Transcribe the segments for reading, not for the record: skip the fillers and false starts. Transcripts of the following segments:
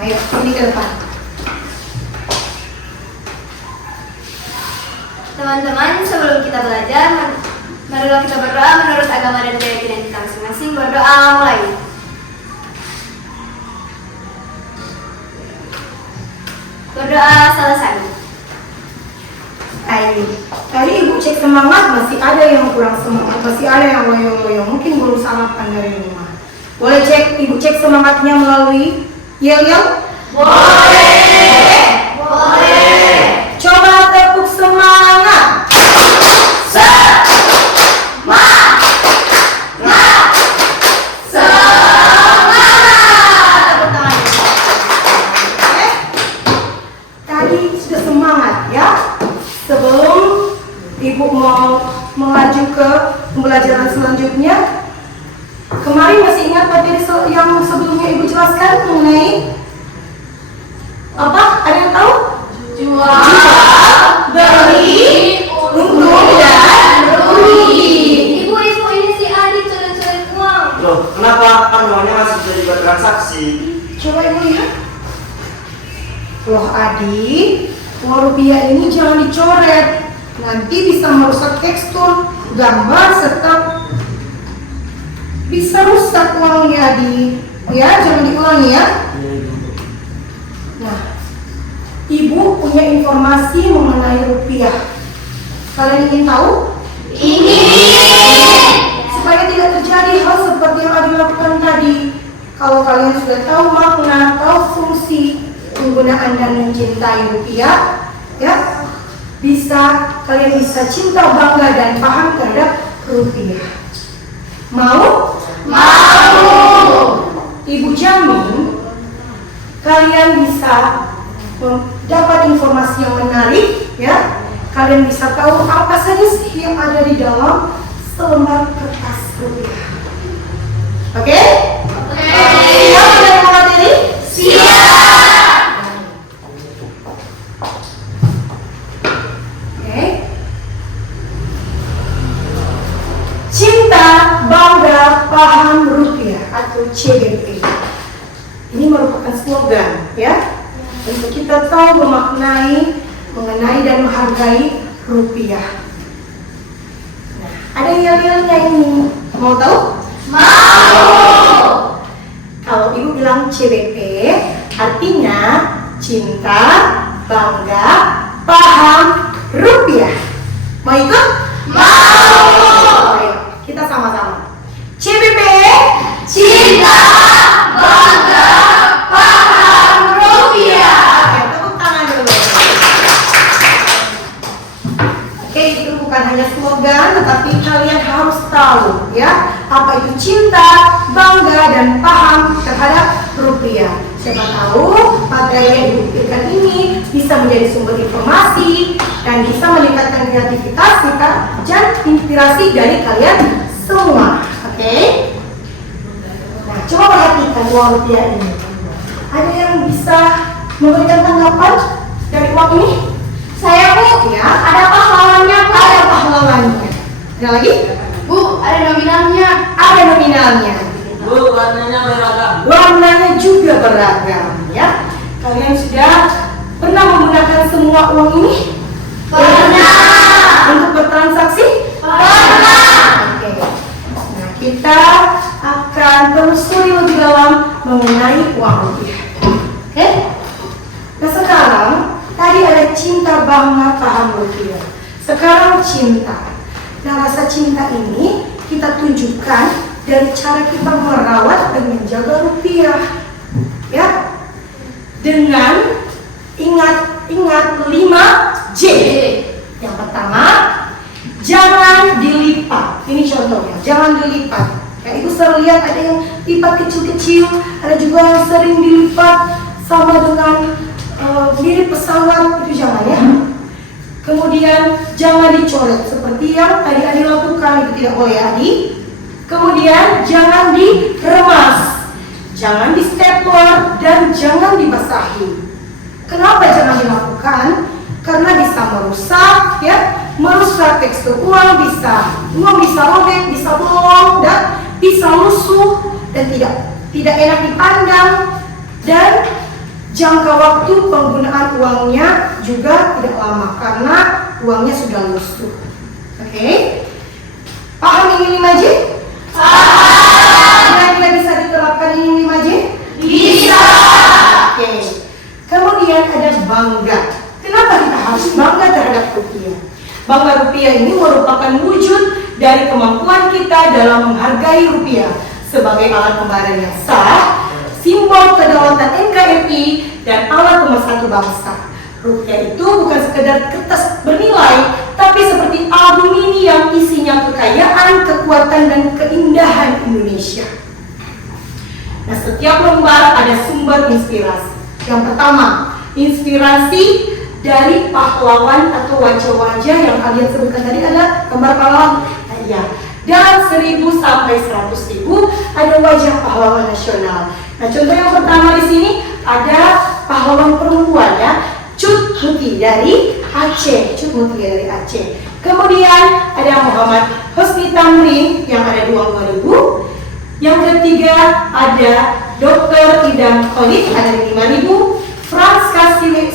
Ayo, ini ke depan. Teman-teman, sebelum kita belajar, marilah kita berdoa menurut agama dan keyakinan kita masing-masing. Berdoa mulai. Berdoa selesai. Ayo, tadi ibu cek semangat, masih ada yang kurang semangat, masih ada yang loyo-loyo, mungkin belum sarapan dari rumah. Boleh ibu cek semangatnya melalui yel-yel? Boleh. Boleh. Coba tepuk semangat. Tadi sudah semangat ya. Sebelum ibu mau melaju ke pembelajaran selanjutnya, kemarin masih ingat materi yang sebelumnya ibu jelaskan mengenai apa? Ada yang tahu? Jual, beli, untung dan rugi. Ibu, ini si Adi coret-coret uang. Loh, kenapa uangnya masih jadi bertransaksi? Coba ibu lihat. Loh Adi, uang rupiah ini jangan dicoret, nanti bisa merusak tekstur, gambar, serta bisa rusak uangnya Adi. Ya, jangan diulangi ya. Nah, ibu punya informasi mengenai rupiah. Kalian ingin tahu? Ingin. Supaya tidak terjadi hal seperti yang Adi lakukan tadi. Kalau kalian sudah tahu makna, tahu fungsi penggunaan dan mencintai rupiah, ya, kalian bisa cinta, bangga dan paham terhadap rupiah. Mau? Mau. Ibu jamin kalian bisa dapat informasi yang menarik, ya. Kalian bisa tahu apa saja sih yang ada di dalam selembar kertas rupiah. Oke? Siap menerima materi? Siap. Oke. Cinta, bangga, paham rupiah atau CBP. Ini merupakan slogan, ya, untuk kita tahu mengenai dan menghargai rupiah. Nah, ada yel-yelnya ini. Mau tahu? Mau. Kalau ibu bilang CBP, artinya cinta, bangga, paham rupiah. Mau ikut? Mau. Ayo, kita sama-sama. CBP, Cinta, bangga, paham rupiah. Oke, tepuk tangan dulu. Oke, itu bukan hanya slogan, tetapi kalian harus tahu, ya, apa itu cinta, bangga, dan paham terhadap rupiah. Siapa tahu materi yang diberikan ini bisa menjadi sumber informasi dan bisa meningkatkan kreativitas kita dan inspirasi dari kalian semua. Oke? Nah, coba perhatikan uang rupiah ini. Ada yang bisa memberikan tanggapan dari uang ini? Saya, Bu. Ya, Ada pahlawannya, Bu. ada pahlawannya. Ada lagi? Bu, ada nominalnya. Ada nominalnya. Bu, warnanya beragam. Warnanya juga beragam, ya. Kalian sudah pernah menggunakan semua uang ini? Pernah. Untuk bertransaksi? Pernah. Oke. Nah, kita akan telusuri lebih dalam mengenai uang rupiah. Oke? Nah, sekarang tadi ada cinta, bangga, paham rupiah. Sekarang cinta. Nah, rasa cinta ini kita tunjukkan dari cara kita merawat dan menjaga rupiah, ya, dengan ingat 5J. Yang pertama, jangan dilipat. Ini contohnya, jangan dilipat. Ya, ibu sering lihat ada yang lipat kecil-kecil, ada juga yang sering dilipat sama dengan mirip pesawat, itu jangan ya. Kemudian jangan dicoret seperti yang tadi Adi lakukan, itu tidak boleh Adi. Kemudian jangan diremas, jangan di stapler, dan jangan dibasahi. Kenapa jangan dilakukan? Karena bisa merusak, ya, merusak tekstur uang bisa robek, bisa bolong, dan bisa lusuh, dan tidak enak dipandang, dan jangka waktu penggunaan uangnya juga tidak lama karena uangnya sudah lusuh. Oke? Paham ini 5J? Kira-kira bisa diterapkan ini 5J? Bisa. Oke. Kemudian ada bangga. Kenapa kita harus bangga terhadap rupiah? Bangga rupiah ini merupakan wujud dari kemampuan kita dalam menghargai rupiah sebagai alat pembayaran yang sah, simbol kedaulatan NKRI, dan alat pemersatu bangsa. Rupiah itu bukan sekedar kertas bernilai, tapi seperti album ini yang isinya kekayaan, kekuatan, dan keindahan Indonesia. Nah, setiap lembar ada sumber inspirasi. Yang pertama, inspirasi dari pahlawan atau wajah-wajah yang kalian sebutkan tadi adalah gambar pahlawan. Nah, iya. Dalam 1000 sampai 100.000 ada wajah pahlawan nasional. Nah, contoh yang pertama di sini ada pahlawan perempuan ya, Cut Muti dari Aceh. Cut Muti dari Aceh. Kemudian ada Muhammad Husni Tamrin yang ada di uang 2000. Yang ketiga ada Dr. Idam Khalid ada di 5.000. Frans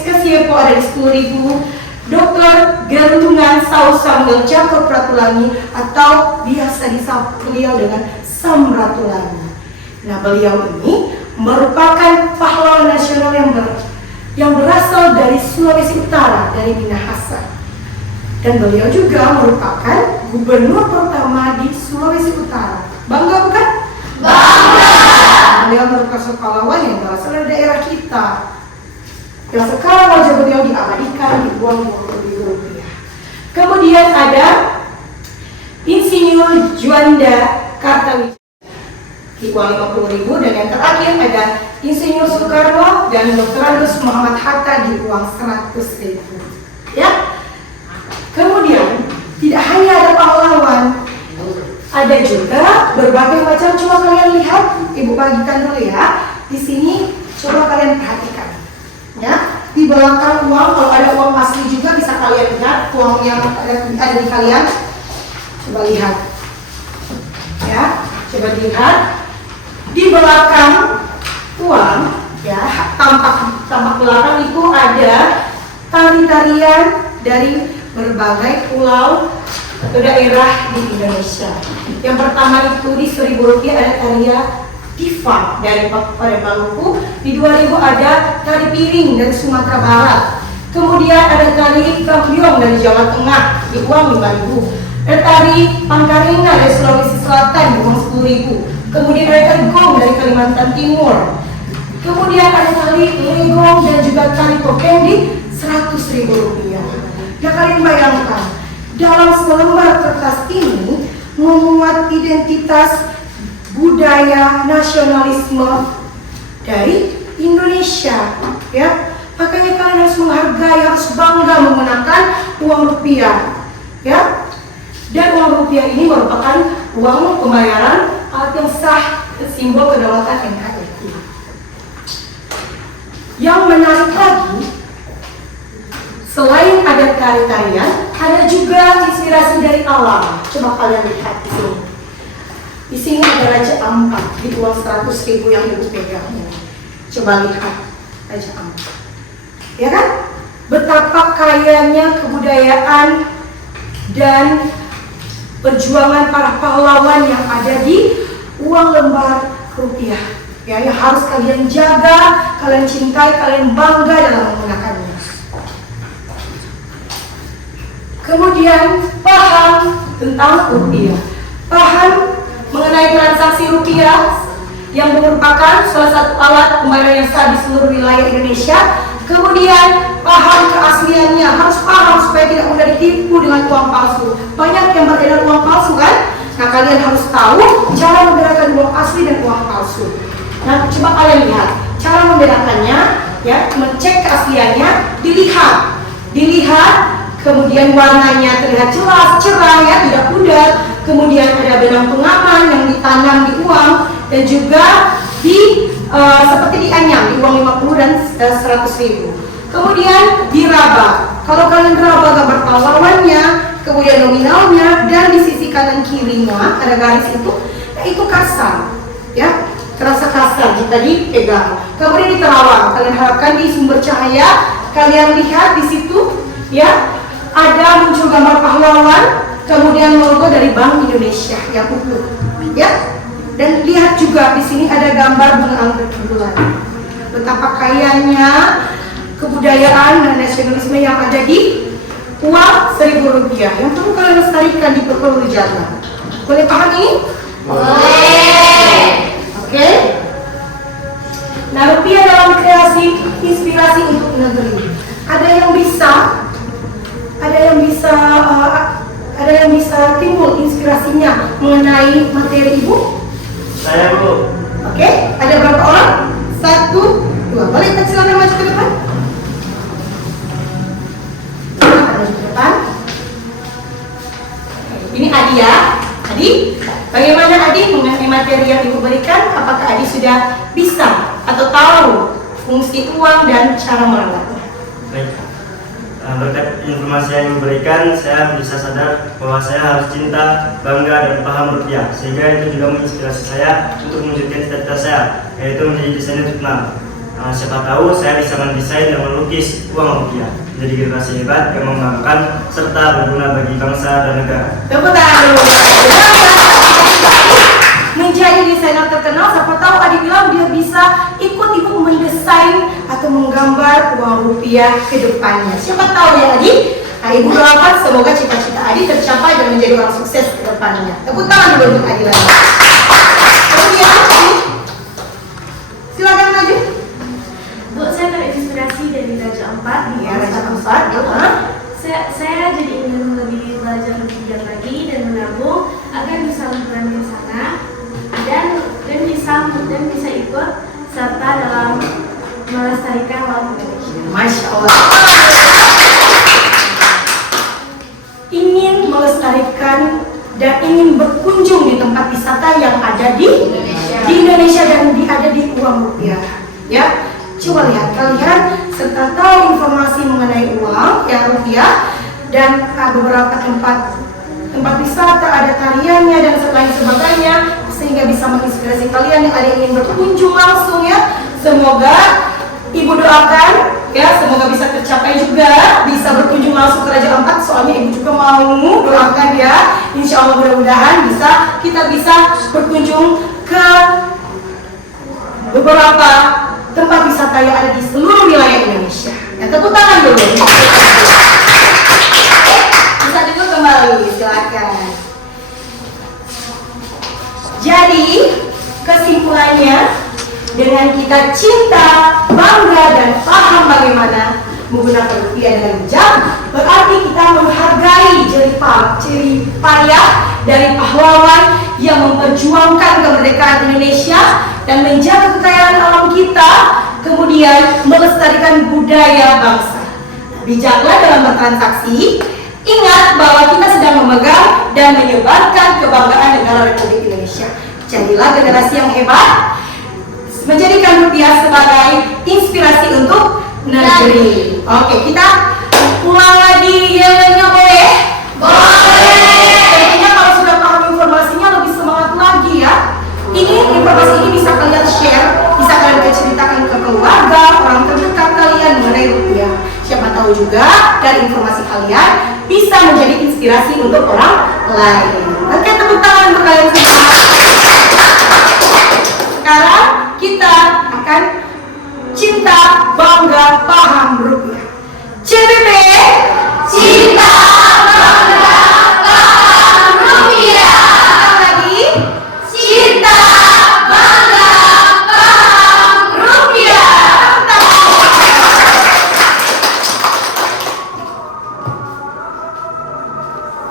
Kasiepo ada di 10.000. Dr. Gerungan Saud Samuel Jacob Ratulangi atau biasa disapa beliau dengan Sam Ratulangi. Nah, beliau ini merupakan pahlawan nasional yang berasal dari Sulawesi Utara, dari Minahasa. Dan beliau juga merupakan gubernur pertama di Sulawesi Utara. Bangga bukan? Bangga. Beliau merupakan pahlawan yang berasal dari daerah kita. Yang sekarang wajah beliau diabadikan di uang Rp20.000. Kemudian ada Insinyur Juanda Kartawijaya di uang Rp50.000, dan yang terakhir ada Insinyur Soekarno dan Dr. Andes Muhammad Hatta di uang Rp100.000. Ya. Kemudian tidak hanya ada pahlawan, ada juga berbagai macam. Coba kalian lihat, Ibu bagikan dulu ya. Di sini coba kalian perhatikan. Ya, di belakang uang kalau ada uang asli juga bisa kalian lihat uang yang ada di kalian. Coba lihat. Ya, coba dilihat. Di belakang uang ya, tampak belakang itu ada tari-tarian dari berbagai pulau atau daerah di Indonesia. Yang pertama itu di Rp1.000 ada tarian Diva dari Papua Maluku, di 2.000 ada tari piring dari Sumatera Barat. Kemudian ada tari Kambyong dari Jawa Tengah di uang 5.000. Ada tari Pangkaringa dari Sulawesi Selatan di uang 10.000. Kemudian ada tari Gong dari Kalimantan Timur. Kemudian ada tari Legong dan juga tari Topeng di Rp100.000. Nah, kalian bayangkan, dalam selembar kertas ini memuat identitas budaya nasionalisme dari Indonesia, ya. Makanya kalian harus menghargai, harus bangga menggunakan uang rupiah, ya. Dan uang rupiah ini merupakan uang pembayaran alat yang sah, simbol kedaulatan NKRI. Yang menarik lagi, selain ada tari-tarian, ada juga inspirasi dari alam. Coba kalian lihat di sini. Di sini ada Raja Ampat di uang 100.000 yang Ibu pegang ini. Coba lihat Raja Ampat. Ya kan? Betapa kayanya kebudayaan dan perjuangan para pahlawan yang ada di uang lembar rupiah. Ya, yang harus kalian jaga, kalian cintai, kalian bangga dalam menggunakannya. Kemudian paham tentang rupiah. Paham mengenai transaksi rupiah yang merupakan salah satu alat pembayaran yang sah di seluruh wilayah Indonesia. Kemudian paham keasliannya, harus paham supaya tidak mudah ditipu dengan uang palsu. Banyak yang beredar uang palsu kan? Nah, kalian harus tahu cara membedakan uang asli dan uang palsu. Nah, coba kalian lihat cara membedakannya, ya, mengecek keasliannya, dilihat, kemudian warnanya terlihat jelas, cerah, ya, tidak pudar. Kemudian ada benang pengaman yang ditanam di uang dan juga seperti dianyam di uang 50 dan 100.000. Kemudian diraba. Kalau kalian raba gambar pahlawannya, kemudian nominalnya, dan di sisi kanan kirinya ada garis itu, nah itu kasar, ya. terasa kasar jika dipegang. Kemudian di terawang, kalian harapkan di sumber cahaya, kalian lihat di situ, ya, ada muncul gambar pahlawan, kemudian logo dari Bank Indonesia yang utuh, ya. Dan lihat juga di sini ada gambar bunga anggrek bulan. Betapa kayanya kebudayaan dan nasionalisme yang ada di uang Rp1.000 yang perlu kalian lestarikan di perlu dijaga. Boleh paham ini? Boleh. Oke. Nah, rupiah dalam kreasi inspirasi untuk negeri. Ada yang bisa timbul inspirasinya mengenai materi ibu? Saya Bu. Oke, ada berapa orang? 1, 2. Boleh kita silakan maju ke depan. Maju ke depan. Ini Adi ya. Adi, bagaimana Adi mengenai materi yang ibu berikan? Apakah Adi sudah bisa atau tahu fungsi uang dan cara merawatnya? Baik. Berkat informasi yang diberikan, saya bisa sadar bahwa saya harus cinta, bangga, dan paham rupiah. Sehingga itu juga menginspirasi saya untuk mewujudkan cita-cita saya, yaitu menjadi desainer terkenal. Siapa tahu saya bisa mendesain dan melukis uang rupiah menjadi generasi hebat yang membanggakan serta berguna bagi bangsa dan negara. Tepuk tangan dulu. Menjadi desainer terkenal, siapa tahu Adi bilang dia bisa ikut ibu mendesain atau menggambar uang rupiah ke depannya. Siapa tahu ya Adi? Nah, ibu doakan semoga cita-cita Adi tercapai dan menjadi orang sukses ke depannya. Tepuk tangan dulu untuk Adi lagi. Kemudian, silakan maju. Bu, saya terinspirasi dari Raja Ampat. Ya, Raja Ampat. Saya jadi ingin lebih belajar lebih giat lagi dan menabung agar bisa liburan ke sana dan bisa ikut serta dalam melestarikan laut Indonesia. Masya Allah. Ingin melestarikan dan ingin berkunjung di tempat wisata yang ada di Indonesia dan ada di uang rupiah. Ya, coba lihat kalian serta tahu informasi mengenai uang yang rupiah dan beberapa tempat wisata, ada tariannya dan lain sebagainya, sehingga bisa menginspirasi kalian yang ada ingin berkunjung langsung ya. Semoga ibu doakan ya, semoga bisa tercapai juga, bisa berkunjung langsung ke Raja Ampat. Soalnya ibu juga mau doakan ya, insya Allah mudah-mudahan kita bisa berkunjung ke beberapa tempat wisata yang ada di seluruh wilayah Indonesia. Ya, tepuk tangan dulu. Bisa dulu kembali, silakan. Jadi kesimpulannya, dengan kita cinta, bangga, dan paham bagaimana menggunakan rupiah dengan bijak, berarti kita menghargai jerih payah dari pahlawan yang memperjuangkan kemerdekaan Indonesia dan menjaga kekayaan alam kita, kemudian melestarikan budaya bangsa. Bijaklah dalam bertransaksi, ingat bahwa kita sedang memegang dan menyebarkan kebanggaan negara Republik Indonesia. Jadilah generasi yang hebat, menjadikan rupiah sebagai inspirasi untuk negeri. Oke, kita ulang lagi yelnya boleh? Boleh. Tentunya kalau sudah paham informasinya lebih semangat lagi ya. Informasi ini bisa kalian share, bisa kalian ceritakan ke keluarga, orang terdekat kalian mengenai rupiah. Siapa tahu juga dari informasi kalian bisa menjadi inspirasi untuk orang lain. Oke, tepuk tangan untuk kalian semua. Sekarang kita akan cinta, bangga, paham rupiah. CBP